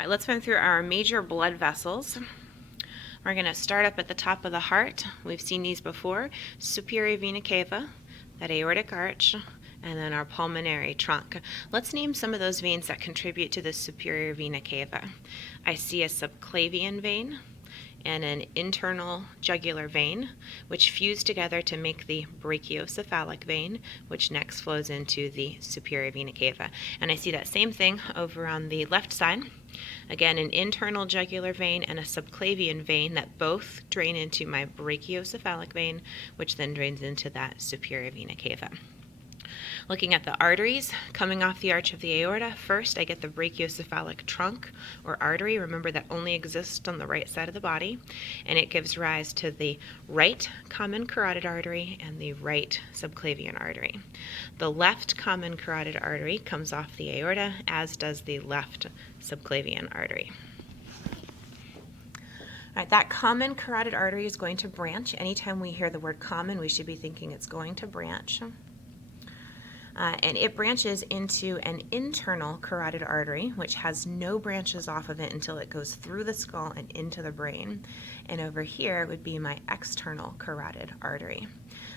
All right, let's run through our major blood vessels. We're going to start up at the top of the heart. We've seen these before. Superior vena cava, that aortic arch, and then our pulmonary trunk. Let's name some of those veins that contribute to the superior vena cava. I see a subclavian vein and an internal jugular vein, which fuse together to make the brachiocephalic vein, which next flows into the superior vena cava. And I see that same thing over on the left side. Again, an internal jugular vein and a subclavian vein that both drain into my brachiocephalic vein, which then drains into that superior vena cava. Looking at the arteries coming off the arch of the aorta, first I get the brachiocephalic trunk or artery. Remember, that only exists on the right side of the body, and it gives rise to the right common carotid artery and the right subclavian artery. The left common carotid artery comes off the aorta, as does the left subclavian artery. All right, that common carotid artery is going to branch. Anytime we hear the word common, we should be thinking it's going to branch. And it branches into an internal carotid artery, which has no branches off of it until it goes through the skull and into the brain. And over here would be my external carotid artery.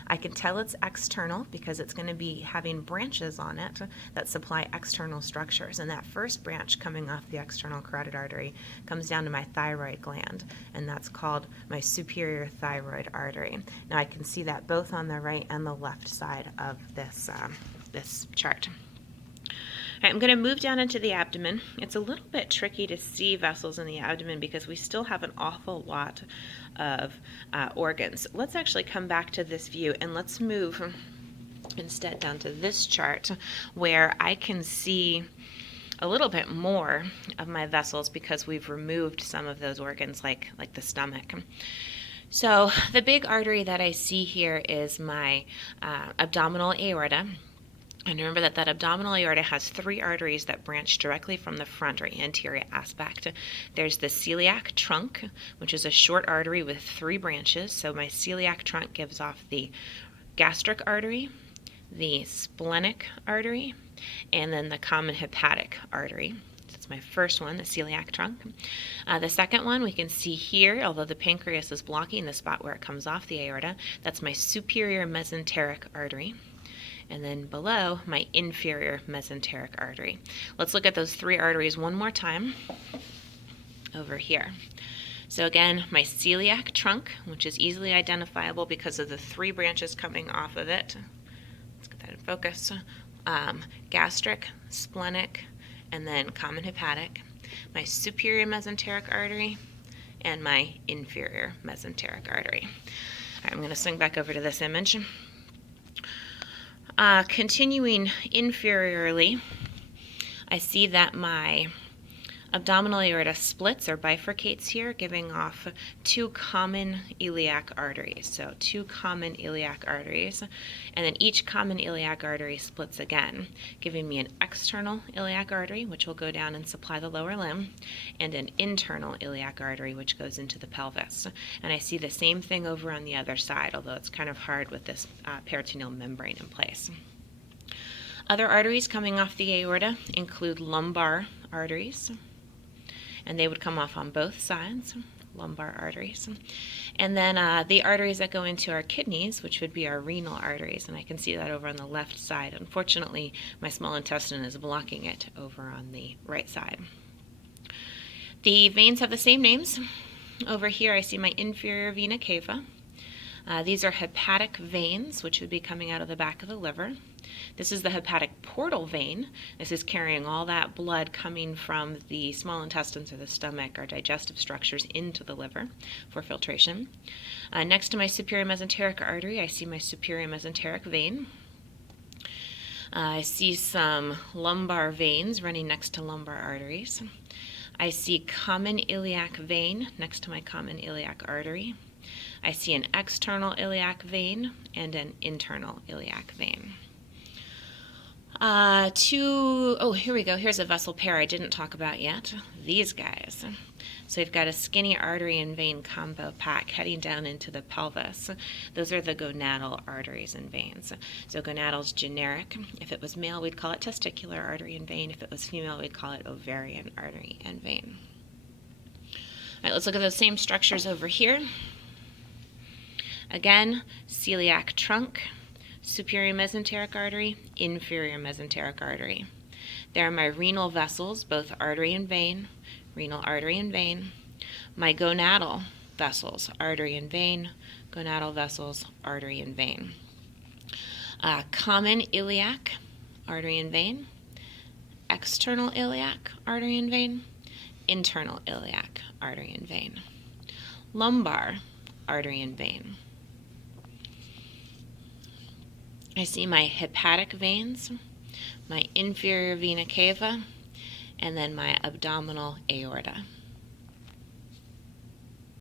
I can tell it's external because it's going to be having branches on it that supply external structures. And that first branch coming off the external carotid artery comes down to my thyroid gland, and that's called my superior thyroid artery. Now I can see that both on the right and the left side of this chart. All right, I'm going to move down into the abdomen. It's a little bit tricky to see vessels in the abdomen because we still have an awful lot of organs. Let's actually come back to this view and let's move instead down to this chart where I can see a little bit more of my vessels because we've removed some of those organs like the stomach. So the big artery that I see here is my abdominal aorta. And remember that abdominal aorta has three arteries that branch directly from the front or anterior aspect. There's the celiac trunk, which is a short artery with three branches. So my celiac trunk gives off the gastric artery, the splenic artery, and then the common hepatic artery. That's my first one, the celiac trunk. The second one we can see here, although the pancreas is blocking the spot where it comes off the aorta, that's my superior mesenteric artery. And then below, my inferior mesenteric artery. Let's look at those three arteries one more time over here. So again, my celiac trunk, which is easily identifiable because of the three branches coming off of it. Let's get that in focus. Gastric, splenic, and then common hepatic. My superior mesenteric artery and my inferior mesenteric artery. All right, I'm going to swing back over to this image. Continuing inferiorly, I see that my abdominal aorta splits or bifurcates here, giving off two common iliac arteries. So two common iliac arteries, and then each common iliac artery splits again, giving me an external iliac artery, which will go down and supply the lower limb, and an internal iliac artery, which goes into the pelvis. And I see the same thing over on the other side, although it's kind of hard with this peritoneal membrane in place. Other arteries coming off the aorta include lumbar arteries, and they would come off on both sides, lumbar arteries. And then the arteries that go into our kidneys, which would be our renal arteries, and I can see that over on the left side. Unfortunately, my small intestine is blocking it over on the right side. The veins have the same names. Over here I see my inferior vena cava. These are hepatic veins, which would be coming out of the back of the liver. This is the hepatic portal vein. This is carrying all that blood coming from the small intestines or the stomach or digestive structures into the liver for filtration. Next to my superior mesenteric artery, I see my superior mesenteric vein. I see some lumbar veins running next to lumbar arteries. I see common iliac vein next to my common iliac artery. I see an external iliac vein and an internal iliac vein. Here we go. Here's a vessel pair I didn't talk about yet. These guys. So we've got a skinny artery and vein combo pack heading down into the pelvis. Those are the gonadal arteries and veins. So gonadal is generic. If it was male, we'd call it testicular artery and vein. If it was female, we'd call it ovarian artery and vein. All right, let's look at those same structures over here. Again, celiac trunk, superior mesenteric artery, inferior mesenteric artery. There are my renal vessels, both artery and vein, renal artery and vein. My gonadal vessels, artery and vein, gonadal vessels, artery and vein. Common iliac, artery and vein. External iliac, artery and vein. Internal iliac, artery and vein. Lumbar, artery and vein. I see my hepatic veins, my inferior vena cava, and then my abdominal aorta.